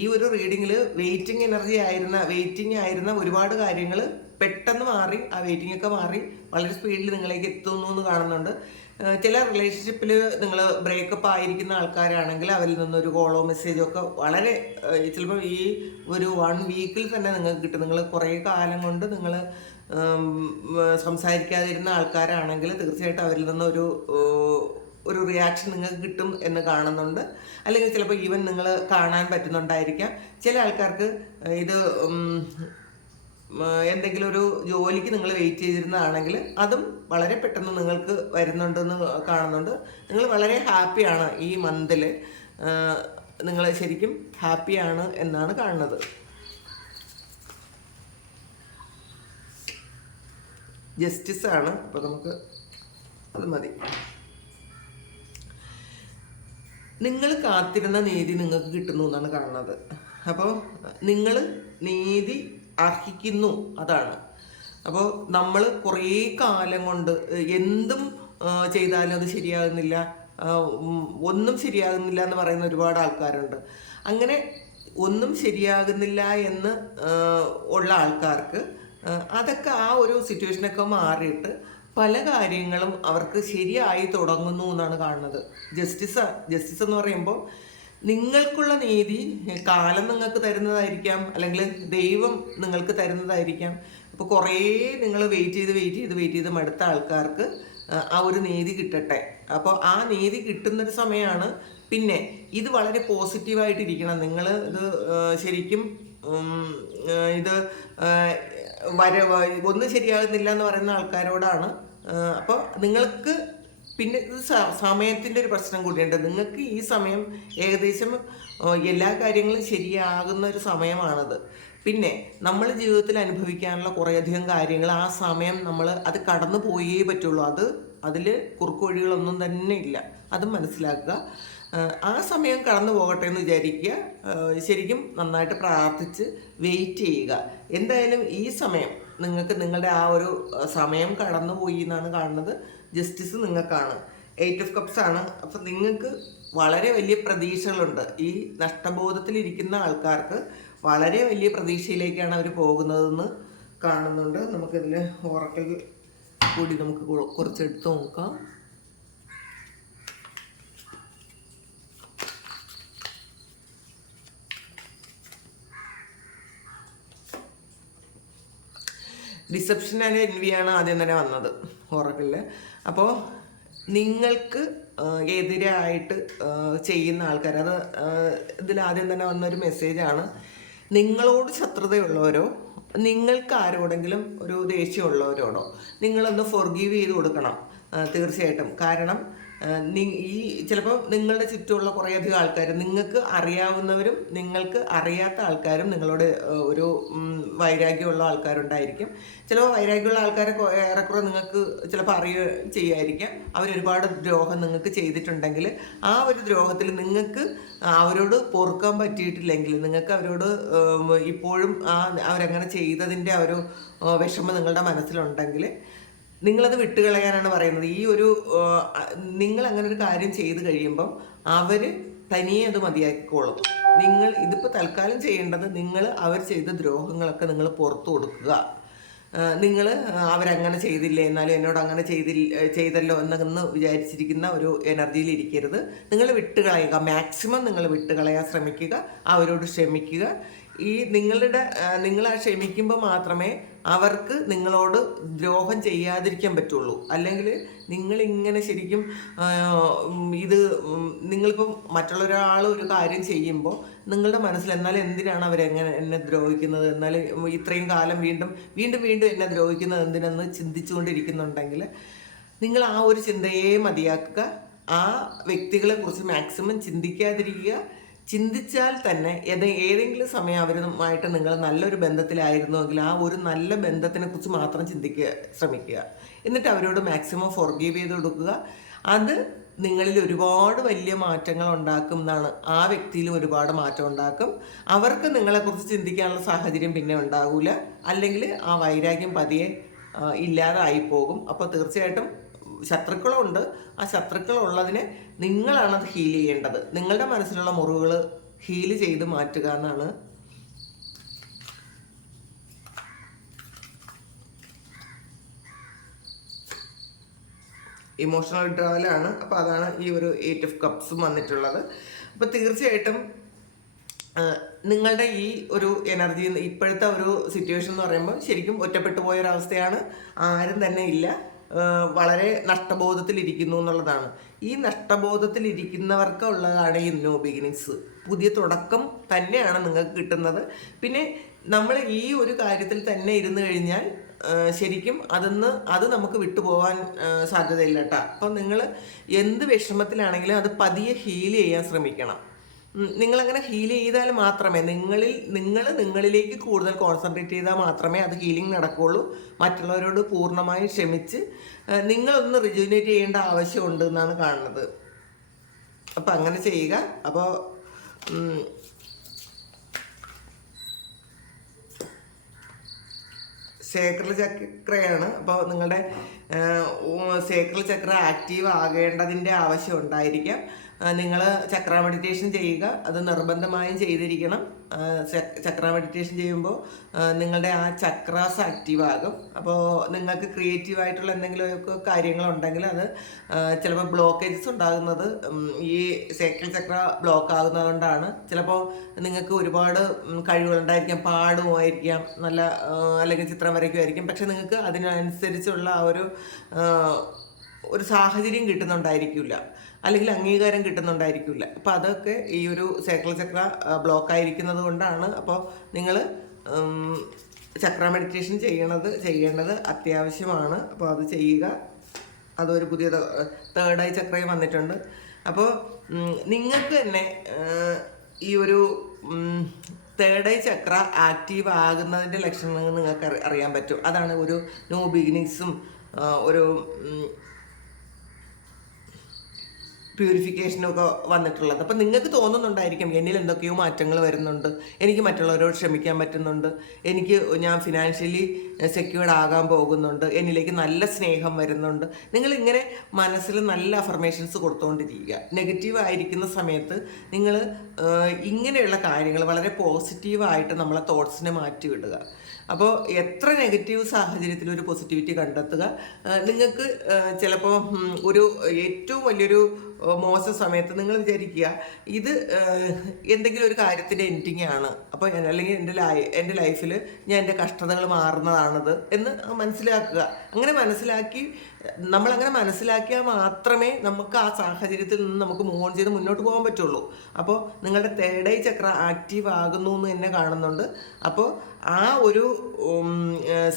ഈ ഒരു റീഡിങ്ങിൽ വെയിറ്റിംഗ് ആയിരുന്ന ഒരുപാട് കാര്യങ്ങൾ പെട്ടെന്ന് മാറി, ആ വെയിറ്റിംഗ് ഒക്കെ മാറി വളരെ സ്പീഡിൽ നിങ്ങളിലേക്ക് എത്തുന്നു എന്ന് കാണുന്നുണ്ട്. ചില റിലേഷൻഷിപ്പിൽ നിങ്ങൾ ബ്രേക്കപ്പ് ആയിരിക്കുന്ന ആൾക്കാരാണെങ്കിൽ അവരിൽ നിന്നൊരു കോളോ മെസ്സേജോ ഒക്കെ വളരെ ചിലപ്പോൾ ഈ ഒരു 1 വീക്കിൽ തന്നെ നിങ്ങൾക്ക് കിട്ടും. നിങ്ങൾ കുറേ കാലം കൊണ്ട് നിങ്ങൾ സംസാരിക്കാതിരുന്ന ആൾക്കാരാണെങ്കിൽ തീർച്ചയായിട്ടും അവരിൽ നിന്നൊരു റിയാക്ഷൻ നിങ്ങൾക്ക് കിട്ടും എന്ന് കാണുന്നുണ്ട്. അല്ലെങ്കിൽ ചിലപ്പോൾ ഈവൻ നിങ്ങൾ കാണാൻ പറ്റുന്നുണ്ടായിരിക്കാം. ചില ആൾക്കാർക്ക് ഇത് എന്തെങ്കിലും ഒരു ജോലിക്ക് നിങ്ങൾ വെയിറ്റ് ചെയ്തിരുന്നതാണെങ്കിൽ അതും വളരെ പെട്ടെന്ന് നിങ്ങൾക്ക് വരുന്നുണ്ടെന്ന് കാണുന്നുണ്ട്. നിങ്ങൾ വളരെ ഹാപ്പിയാണ് ഈ മന്തിൽ, നിങ്ങൾ ശരിക്കും ഹാപ്പിയാണ് എന്നാണ് കാണുന്നത്. ജസ്റ്റിസ് ആണ്. അപ്പോൾ നമുക്ക് അത് മതി. നിങ്ങൾ കാത്തിരുന്ന നീതി നിങ്ങൾക്ക് കിട്ടുന്നു എന്നാണ് കാണുന്നത്. അപ്പോൾ നിങ്ങൾ നീതി അർഹിക്കുന്നു, അതാണ്. അപ്പോൾ നമ്മൾ കുറേ കാലം കൊണ്ട് എന്തും ചെയ്താലും അത് ശരിയാകുന്നില്ല, ഒന്നും ശരിയാകുന്നില്ല എന്ന് പറയുന്ന ഒരുപാട് ആൾക്കാരുണ്ട്. അങ്ങനെ ഒന്നും ശരിയാകുന്നില്ല എന്ന് ഉള്ള ആൾക്കാർക്ക് അതൊക്കെ ആ ഒരു സിറ്റുവേഷനൊക്കെ മാറിയിട്ട് പല കാര്യങ്ങളും അവർക്ക് ശരിയായി തുടങ്ങുന്നു എന്നാണ് കാണുന്നത്. ജസ്റ്റിസ് എന്ന് പറയുമ്പോൾ നിങ്ങൾക്കുള്ള നീതി കാലം നിങ്ങൾക്ക് തരുന്നതായിരിക്കാം, അല്ലെങ്കിൽ ദൈവം നിങ്ങൾക്ക് തരുന്നതായിരിക്കാം. അപ്പോൾ കുറേ നിങ്ങൾ വെയിറ്റ് ചെയ്ത് മടുത്ത ആൾക്കാർക്ക് ആ ഒരു നീതി കിട്ടട്ടെ. അപ്പോൾ ആ നീതി കിട്ടുന്നൊരു സമയമാണ്. പിന്നെ ഇത് വളരെ പോസിറ്റീവായിട്ടിരിക്കണം. നിങ്ങൾ ഇത് ശരിക്കും ഇത് ഒന്നും ശരിയാകുന്നില്ല എന്ന് പറയുന്ന ആൾക്കാരോടാണ്. അപ്പോൾ നിങ്ങൾക്ക് പിന്നെ ഇത് സമയത്തിൻ്റെ ഒരു പ്രശ്നം കൂടിയുണ്ട്. നിങ്ങൾക്ക് ഈ സമയം ഏകദേശം എല്ലാ കാര്യങ്ങളും ശരിയാകുന്ന ഒരു സമയമാണത്. പിന്നെ നമ്മൾ ജീവിതത്തിൽ അനുഭവിക്കാനുള്ള കുറേയധികം കാര്യങ്ങൾ ആ സമയം അത് കടന്നു പോയേ പറ്റുള്ളൂ. അതിൽ കുറുക്കുവഴികളൊന്നും തന്നെ ഇല്ല, അതും മനസ്സിലാക്കുക. ആ സമയം കടന്നു പോകട്ടെ എന്ന് വിചാരിക്കുക. ശരിക്കും നന്നായിട്ട് പ്രാർത്ഥിച്ച് വെയിറ്റ് ചെയ്യുക. എന്തായാലും ഈ സമയം നിങ്ങളുടെ ആ ഒരു സമയം കടന്നു പോയി എന്നാണ് കാണുന്നത്. ജസ്റ്റിസ് നിങ്ങൾക്കാണ്. 8 ഓഫ് കപ്സ് ആണ്. അപ്പം നിങ്ങൾക്ക് വളരെ വലിയ പ്രതീക്ഷകളുണ്ട്. ഈ നഷ്ടബോധത്തിലിരിക്കുന്ന ആൾക്കാർക്ക് വളരെ വലിയ പ്രതീക്ഷയിലേക്കാണ് അവർ പോകുന്നതെന്ന് കാണുന്നുണ്ട്. നമുക്കിതിൽ ഓറക്കിൾ കൂടി നമുക്ക് കുറച്ചെടുത്ത് നോക്കാം. ഡിസെപ്ഷൻ ആൻഡ് എൻവിയാണ് ആദ്യം തന്നെ വന്നത് ഓറക്കിളിൽ. അപ്പോൾ നിങ്ങൾക്ക് എതിരായിട്ട് ചെയ്യുന്ന ആൾക്കാർ, അത് ഇതിൽ ആദ്യം തന്നെ വന്നൊരു മെസ്സേജാണ്. നിങ്ങളോട് ശത്രുതയുള്ളവരോ നിങ്ങൾക്ക് ആരോടെങ്കിലും ഒരു ദേഷ്യമുള്ളവരോടോ നിങ്ങളൊന്ന് ഫൊർഗീവ് ചെയ്ത് കൊടുക്കണം തീർച്ചയായിട്ടും. കാരണം ഈ ചിലപ്പോൾ നിങ്ങളുടെ ചുറ്റുമുള്ള കുറേയധികം ആൾക്കാർ, നിങ്ങൾക്ക് അറിയാവുന്നവരും നിങ്ങൾക്ക് അറിയാത്ത ആൾക്കാരും നിങ്ങളോട് ഒരു വൈരാഗ്യമുള്ള ആൾക്കാരുണ്ടായിരിക്കും. ചിലപ്പോൾ വൈരാഗ്യമുള്ള ആൾക്കാരെ ഏറെക്കുറെ നിങ്ങൾക്ക് ചിലപ്പോൾ ചെയ്യായിരിക്കാം. അവരൊരുപാട് ദ്രോഹം നിങ്ങൾക്ക് ചെയ്തിട്ടുണ്ടെങ്കിൽ ആ ഒരു ദ്രോഹത്തിൽ നിങ്ങൾക്ക് അവരോട് പൊറുക്കാൻ പറ്റിയിട്ടില്ലെങ്കിൽ, നിങ്ങൾക്ക് അവരോട് ഇപ്പോഴും അവരങ്ങനെ ചെയ്തതിൻ്റെ ഒരു വിഷമം നിങ്ങളുടെ മനസ്സിലുണ്ടെങ്കിൽ നിങ്ങളത് വിട്ടുകളയാനാണ് പറയുന്നത്. ഈ ഒരു നിങ്ങൾ അങ്ങനെ ഒരു കാര്യം ചെയ്ത് കഴിയുമ്പം അവർ തനിയെ അത് മതിയാക്കിക്കോളും. നിങ്ങൾ ഇതിപ്പോൾ തൽക്കാലം ചെയ്യേണ്ടത്, അവർ ചെയ്ത ദ്രോഹങ്ങളൊക്കെ നിങ്ങൾ പുറത്തു കൊടുക്കുക. നിങ്ങൾ അവരങ്ങനെ ചെയ്തില്ലേ, എന്നാലും എന്നോട് അങ്ങനെ ചെയ്തല്ലോ എന്നൊന്ന് വിചാരിച്ചിരിക്കുന്ന ഒരു എനർജിയിൽ ഇരിക്കരുത്. നിങ്ങൾ വിട്ടുകളയുക, മാക്സിമം നിങ്ങൾ വിട്ടുകളയാൻ ശ്രമിക്കുക, അവരോട് ക്ഷമിക്കുക. നിങ്ങൾ ആ ക്ഷമിക്കുമ്പോൾ മാത്രമേ അവർക്ക് നിങ്ങളോട് ദ്രോഹം ചെയ്യാതിരിക്കാൻ പറ്റുള്ളൂ. അല്ലെങ്കിൽ നിങ്ങളിങ്ങനെ ശരിക്കും നിങ്ങളിപ്പം മറ്റുള്ള ഒരാൾ ഒരു കാര്യം ചെയ്യുമ്പോൾ നിങ്ങളുടെ മനസ്സിൽ എന്നാലും എന്തിനാണ് എന്നെ ദ്രോഹിക്കുന്നത്, എന്നാലും ഇത്രയും കാലം വീണ്ടും എന്നെ ദ്രോഹിക്കുന്നത് എന്തിനെന്ന് ചിന്തിച്ചുകൊണ്ടിരിക്കുന്നുണ്ടെങ്കിൽ നിങ്ങൾ ആ ഒരു ചിന്തയെ മതിയാക്കുക. ആ വ്യക്തികളെ കുറിച്ച് മാക്സിമം ചിന്തിക്കാതിരിക്കുക. ചിന്തിച്ചാൽ തന്നെ ഏതെങ്കിലും സമയം അവരുമായിട്ട് നിങ്ങൾ നല്ലൊരു ബന്ധത്തിലായിരുന്നുവെങ്കിൽ ആ ഒരു നല്ല ബന്ധത്തിനെ കുറിച്ച് മാത്രം ശ്രമിക്കുക. എന്നിട്ട് അവരോട് മാക്സിമം ഫോർഗീവ് ചെയ്ത് കൊടുക്കുക. അത് നിങ്ങളിൽ ഒരുപാട് വലിയ മാറ്റങ്ങൾ ഉണ്ടാക്കും എന്നാണ്. ആ വ്യക്തിയിലും ഒരുപാട് മാറ്റം ഉണ്ടാക്കും. അവർക്ക് നിങ്ങളെക്കുറിച്ച് ചിന്തിക്കാനുള്ള സാഹചര്യം പിന്നെ ഉണ്ടാകൂല. അല്ലെങ്കിൽ ആ വൈരാഗ്യം പതിയെ ഇല്ലാതായി പോകും. അപ്പോൾ തീർച്ചയായിട്ടും ശത്രുക്കളുണ്ട്. ആ ശത്രുക്കളുള്ളതിനെ നിങ്ങളാണത് ഹീൽ ചെയ്യേണ്ടത്. നിങ്ങളുടെ മനസ്സിലുള്ള മുറിവുകൾ ഹീൽ ചെയ്ത് മാറ്റുക എന്നാണ്. ഇമോഷണൽ വിഡ്രോവലാണ്. അപ്പോൾ അതാണ് ഈ ഒരു 8 of Cups വന്നിട്ടുള്ളത്. അപ്പോൾ തീർച്ചയായിട്ടും നിങ്ങളുടെ ഈ ഒരു എനർജി, ഇപ്പോഴത്തെ ഒരു സിറ്റുവേഷൻ എന്ന് പറയുമ്പോൾ ശരിക്കും ഒറ്റപ്പെട്ടു പോയൊരവസ്ഥയാണ്. ആരും തന്നെ ഇല്ല, വളരെ നഷ്ടബോധത്തിലിരിക്കുന്നു എന്നുള്ളതാണ്. ഈ നഷ്ടബോധത്തിലിരിക്കുന്നവർക്ക് ഉള്ളതാണ് ഈ ന്യൂ ബിഗിനിങ്സ്. പുതിയ തുടക്കം തന്നെയാണ് നിങ്ങൾക്ക് കിട്ടുന്നത്. പിന്നെ നമ്മൾ ഈ ഒരു കാര്യത്തിൽ തന്നെ ഇരുന്ന് കഴിഞ്ഞാൽ ശരിക്കും അത് നമുക്ക് വിട്ടുപോകാൻ സാധ്യതയില്ല കേട്ടോ. അപ്പം നിങ്ങൾ എന്ത് വിഷമത്തിലാണെങ്കിലും അത് പതിയെ ഹീൽ ചെയ്യാൻ ശ്രമിക്കണം. നിങ്ങളങ്ങനെ ഹീൽ ചെയ്താൽ മാത്രമേ നിങ്ങളിലേക്ക് കൂടുതൽ കോൺസെൻട്രേറ്റ് ചെയ്താൽ മാത്രമേ അത് ഹീലിംഗ് നടക്കുകയുള്ളൂ. മറ്റുള്ളവരോട് പൂർണ്ണമായും ക്ഷമിച്ച് നിങ്ങളൊന്ന് റിജുവിനേറ്റ് ചെയ്യേണ്ട ആവശ്യമുണ്ട് എന്നാണ് കാണുന്നത്. അപ്പം അങ്ങനെ ചെയ്യുക. അപ്പോൾ സേക്രൽ ചക്രയാണ്. അപ്പോൾ നിങ്ങളുടെ സേക്രൽ ചക്ര ആക്റ്റീവ് ആകേണ്ടതിൻ്റെ ആവശ്യം ഉണ്ടായിരിക്കാം. നിങ്ങൾ ചക്ര മെഡിറ്റേഷൻ ചെയ്യുക. അത് നിർബന്ധമായും ചെയ്തിരിക്കണം. ചക്ര മെഡിറ്റേഷൻ ചെയ്യുമ്പോൾ നിങ്ങളുടെ ആ ചക്രാസ് ആക്റ്റീവ് ആകും. അപ്പോൾ നിങ്ങൾക്ക് ക്രിയേറ്റീവായിട്ടുള്ള എന്തെങ്കിലുമൊക്കെ കാര്യങ്ങളുണ്ടെങ്കിൽ അത് ചിലപ്പോൾ ബ്ലോക്കേജസ് ഉണ്ടാകുന്നത് ഈ സേക്രൽ ചക്ര ബ്ലോക്ക് ആകുന്നതുകൊണ്ടാണ്. ചിലപ്പോൾ നിങ്ങൾക്ക് ഒരുപാട് കഴിവുകളുണ്ടായിരിക്കാം, പാടുമായിരിക്കാം, അല്ലെങ്കിൽ ചിത്രം വരയ്ക്കുമായിരിക്കും. പക്ഷെ നിങ്ങൾക്ക് അതിനനുസരിച്ചുള്ള ആ ഒരു സാഹചര്യം കിട്ടുന്നുണ്ടായിരിക്കില്ല, അല്ലെങ്കിൽ അംഗീകാരം കിട്ടുന്നുണ്ടായിരിക്കില്ല. അപ്പോൾ അതൊക്കെ ഈ ഒരു സേക്രൽ ചക്ര ബ്ലോക്ക് ആയിരിക്കുന്നത് കൊണ്ടാണ്. അപ്പോൾ നിങ്ങൾ ചക്ര മെഡിറ്റേഷൻ ചെയ്യേണ്ടത് അത്യാവശ്യമാണ്. അപ്പോൾ അത് ചെയ്യുക. അതൊരു പുതിയ തേർഡ് ഐ ചക്രയും വന്നിട്ടുണ്ട്. അപ്പോൾ നിങ്ങൾക്ക് തന്നെ ഈ ഒരു തേർഡ് ഐ ചക്ര ആക്റ്റീവ് ആകുന്നതിൻ്റെ ലക്ഷണങ്ങൾ നിങ്ങൾക്ക് അറിയാൻ പറ്റും. അതാണ് ഒരു ന്യൂ ബിഗിനിങ്സും ഒരു പ്യൂരിഫിക്കേഷനും ഒക്കെ വന്നിട്ടുള്ളത്. അപ്പം നിങ്ങൾക്ക് തോന്നുന്നുണ്ടായിരിക്കും എന്നിൽ എന്തൊക്കെയോ മാറ്റങ്ങൾ വരുന്നുണ്ട്, എനിക്ക് മറ്റുള്ളവരോട് ക്ഷമിക്കാൻ പറ്റുന്നുണ്ട്, ഞാൻ ഫിനാൻഷ്യലി സെക്യൂർഡ് ആകാൻ പോകുന്നുണ്ട്, എന്നിലേക്ക് നല്ല സ്നേഹം വരുന്നുണ്ട്. നിങ്ങളിങ്ങനെ മനസ്സിൽ നല്ല അഫർമേഷൻസ് കൊടുത്തുകൊണ്ടിരിക്കുക. നെഗറ്റീവ് ആയിരിക്കുന്ന സമയത്ത് നിങ്ങൾ ഇങ്ങനെയുള്ള കാര്യങ്ങൾ വളരെ പോസിറ്റീവായിട്ട് നമ്മളെ തോട്ട്സിനെ മാറ്റി വിടുക. അപ്പോൾ എത്ര നെഗറ്റീവ് സാഹചര്യത്തിൽ ഒരു പോസിറ്റിവിറ്റി കണ്ടെത്തുക. നിങ്ങൾക്ക് ചിലപ്പോൾ ഒരു ഏറ്റവും വലിയൊരു മോശം സമയത്ത് നിങ്ങൾ വിചാരിക്കുക ഇത് എന്തെങ്കിലും ഒരു കാര്യത്തിൻ്റെ എൻഡിങ് ആണ്, അപ്പോൾ അല്ലെങ്കിൽ എൻ്റെ ലൈഫിൽ ഞാൻ എൻ്റെ കഷ്ടതകൾ മാറുന്നതാണത് എന്ന് മനസ്സിലാക്കുക. നമ്മളങ്ങനെ മനസ്സിലാക്കിയാൽ മാത്രമേ നമുക്ക് ആ സാഹചര്യത്തിൽ നിന്ന് നമുക്ക് മൂവ് ഓൺ ചെയ്ത് മുന്നോട്ട് പോകാൻ പറ്റുള്ളൂ. അപ്പോൾ നിങ്ങളുടെ തേർഡ് ഐ ചക്ര ആക്റ്റീവ് ആകുന്നു എന്ന് എന്നെ കാണുന്നുണ്ട്. അപ്പോൾ ആ ഒരു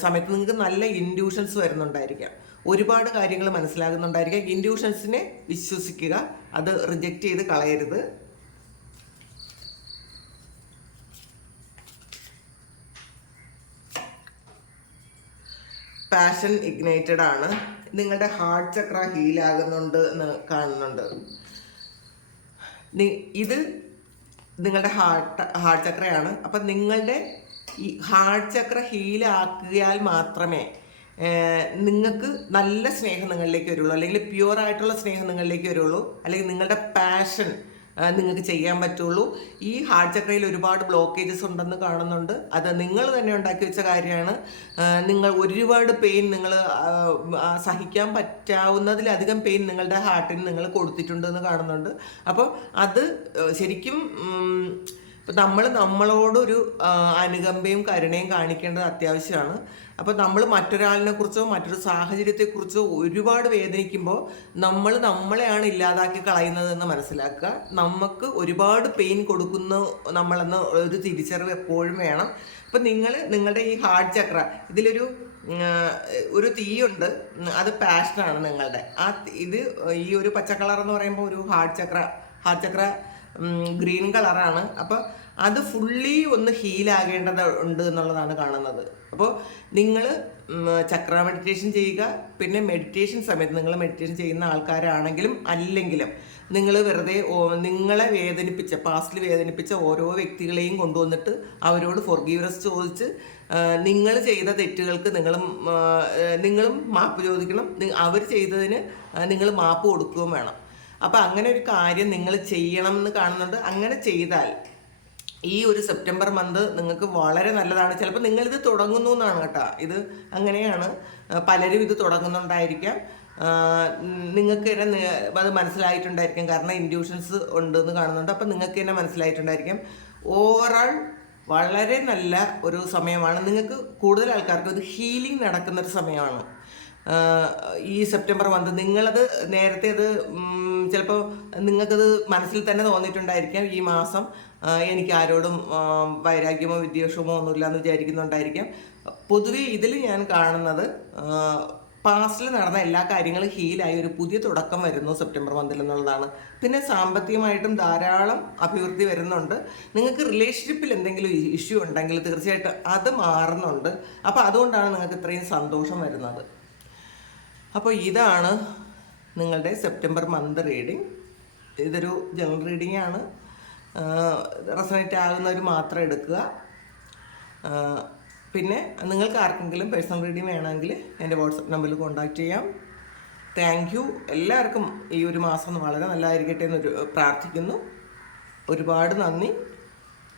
സമയത്ത് നിങ്ങൾക്ക് നല്ല ഇൻഡ്യൂഷൻസ് വരുന്നുണ്ടായിരിക്കാം. ഒരുപാട് കാര്യങ്ങൾ മനസ്സിലാകുന്നുണ്ടായിരിക്കാം. ഇൻഡ്യൂഷൻസിനെ വിശ്വസിക്കുക, അത് റിജക്റ്റ് ചെയ്ത് കളയരുത്. പാഷൻ ഇഗ്നൈറ്റഡ് ആണ്. നിങ്ങളുടെ ഹാർട്ട് ചക്ര ഹീലാകുന്നുണ്ട് എന്ന് കാണുന്നുണ്ട്. ഇത് നിങ്ങളുടെ ഹാർട്ട് ചക്രയാണ്. അപ്പം നിങ്ങളുടെ ഈ ഹാർട്ട് ചക്ര ഹീലാക്കിയാൽ മാത്രമേ നിങ്ങൾക്ക് നല്ല സ്നേഹം നിങ്ങളിലേക്ക് വരുള്ളൂ, അല്ലെങ്കിൽ പ്യുവർ ആയിട്ടുള്ള സ്നേഹം നിങ്ങളിലേക്ക് വരുള്ളൂ, അല്ലെങ്കിൽ നിങ്ങളുടെ പാഷൻ നിങ്ങൾക്ക് ചെയ്യാൻ പറ്റുള്ളൂ. ഈ ഹാർട്ട് ചക്രയിൽ ഒരുപാട് ബ്ലോക്കേജസ് ഉണ്ടെന്ന് കാണുന്നുണ്ട്. അത് നിങ്ങൾ തന്നെ ഉണ്ടാക്കി വെച്ച കാര്യമാണ്. നിങ്ങൾ ഒരുപാട് പെയിൻ നിങ്ങൾ സഹിക്കാൻ പറ്റാവുന്നതിലധികം പെയിൻ നിങ്ങളുടെ ഹാർട്ടിന് നിങ്ങൾ കൊടുത്തിട്ടുണ്ടെന്ന് കാണുന്നുണ്ട്. അപ്പോൾ അത് ശരിക്കും നമ്മളോടൊരു അനുകമ്പയും കരുണയും കാണിക്കേണ്ടത് അത്യാവശ്യമാണ്. അപ്പോൾ നമ്മൾ മറ്റൊരാളിനെ കുറിച്ചോ മറ്റൊരു സാഹചര്യത്തെക്കുറിച്ചോ ഒരുപാട് വേദനിക്കുമ്പോൾ നമ്മളെയാണ് ഇല്ലാതാക്കി കളയുന്നതെന്ന് മനസ്സിലാക്കുക. നമുക്ക് ഒരുപാട് പെയിൻ കൊടുക്കുന്നു നമ്മളെന്ന് ഒരു തിരിച്ചറിവ് എപ്പോഴും വേണം. അപ്പം നിങ്ങളുടെ ഈ ഹാർട്ട് ചക്ര, ഒരു തീയുണ്ട്, അത് പാഷനാണ് നിങ്ങളുടെ. ഈ ഒരു പച്ച കളർ എന്ന് പറയുമ്പോൾ ഒരു ഹാർട്ട് ചക്ര ഗ്രീൻ കളറാണ്. അപ്പോൾ അത് ഫുള്ളി ഒന്ന് ഹീലാകേണ്ടത് ഉണ്ട് എന്നുള്ളതാണ് കാണുന്നത്. അപ്പോൾ നിങ്ങൾ ചക്ര മെഡിറ്റേഷൻ ചെയ്യുക. പിന്നെ മെഡിറ്റേഷൻ സമയത്ത് നിങ്ങൾ മെഡിറ്റേഷൻ ചെയ്യുന്ന ആൾക്കാരാണെങ്കിലും അല്ലെങ്കിലും നിങ്ങൾ വെറുതെ നിങ്ങളെ പാസ്റ്റിൽ വേദനിപ്പിച്ച ഓരോ വ്യക്തികളെയും കൊണ്ടുവന്നിട്ട് അവരോട് ഫോർഗീവ്നെസ് ചോദിച്ച് നിങ്ങൾ ചെയ്ത തെറ്റുകൾക്ക് നിങ്ങളും മാപ്പ് ചോദിക്കണം. അവർ ചെയ്തതിന് നിങ്ങൾ മാപ്പ് കൊടുക്കുകയും വേണം. അപ്പം അങ്ങനെ ഒരു കാര്യം നിങ്ങൾ ചെയ്യണം എന്ന് കാണുന്നുണ്ട്. അങ്ങനെ ചെയ്താൽ ഈ ഒരു സെപ്റ്റംബർ മന്ത് നിങ്ങൾക്ക് വളരെ നല്ലതാണ്. ചിലപ്പോൾ നിങ്ങളിത് തുടങ്ങുന്നു എന്നാണ് കേട്ടോ. ഇത് അങ്ങനെയാണ്, പലരും ഇത് തുടങ്ങുന്നുണ്ടായിരിക്കാം. നിങ്ങൾക്ക് തന്നെ അത് മനസ്സിലായിട്ടുണ്ടായിരിക്കും, കാരണം ഇൻഡ്യൂഷൻസ് ഉണ്ടെന്ന് കാണുന്നുണ്ട്. അപ്പം നിങ്ങൾക്ക് തന്നെ മനസ്സിലായിട്ടുണ്ടായിരിക്കും. ഓവറോൾ വളരെ നല്ല ഒരു സമയമാണ്. നിങ്ങൾക്ക് കൂടുതൽ ആൾക്കാർക്ക് ഇത് ഹീലിംഗ് നടക്കുന്നൊരു സമയമാണ് ഈ സെപ്റ്റംബർ മന്ത്. നിങ്ങളത് നേരത്തെ ചിലപ്പോൾ നിങ്ങൾക്കത് മനസ്സിൽ തന്നെ തോന്നിയിട്ടുണ്ടായിരിക്കാം, ഈ മാസം എനിക്ക് ആരോടും വൈരാഗ്യമോ വിദ്വേഷമോ ഒന്നുമില്ല എന്ന് വിചാരിക്കുന്നുണ്ടായിരിക്കാം. പൊതുവെ ഇതിൽ ഞാൻ കാണുന്നത് പാസ്റ്റിൽ നടന്ന എല്ലാ കാര്യങ്ങളും ഹീലായി ഒരു പുതിയ തുടക്കം വരുന്നു സെപ്റ്റംബർ മന്തിൽ എന്നുള്ളതാണ്. പിന്നെ സാമ്പത്തികമായിട്ടും ധാരാളം അഭിവൃദ്ധി വരുന്നുണ്ട്. നിങ്ങൾക്ക് റിലേഷൻഷിപ്പിൽ എന്തെങ്കിലും ഇഷ്യൂ ഉണ്ടെങ്കിൽ തീർച്ചയായിട്ടും അത് മാറുന്നുണ്ട്. അപ്പോൾ അതുകൊണ്ടാണ് നിങ്ങൾക്ക് ഇത്രയും സന്തോഷം വരുന്നത്. അപ്പോൾ ഇതാണ് നിങ്ങളുടെ സെപ്റ്റംബർ മന്ത് റീഡിങ്. ഇതൊരു ജനറൽ റീഡിംഗ് ആണ്. റെസണേറ്റ് ആകുന്നവർ മാത്രം എടുക്കുക. പിന്നെ നിങ്ങൾക്ക് ആർക്കെങ്കിലും പേഴ്സണൽ റീഡിംഗ് വേണമെങ്കിൽ എൻ്റെ വാട്സപ്പ് നമ്പറിൽ കോൺടാക്റ്റ് ചെയ്യാം. Thank you. എല്ലാവർക്കും ഈ ഒരു മാസം വളരെ നല്ലതായിരിക്കട്ടെ എന്ന് പ്രാർത്ഥിക്കുന്നു. ഒരുപാട് നന്ദി.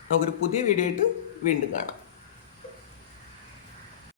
നമുക്കൊരു പുതിയ വീഡിയോ ആയിട്ട് വീണ്ടും കാണാം.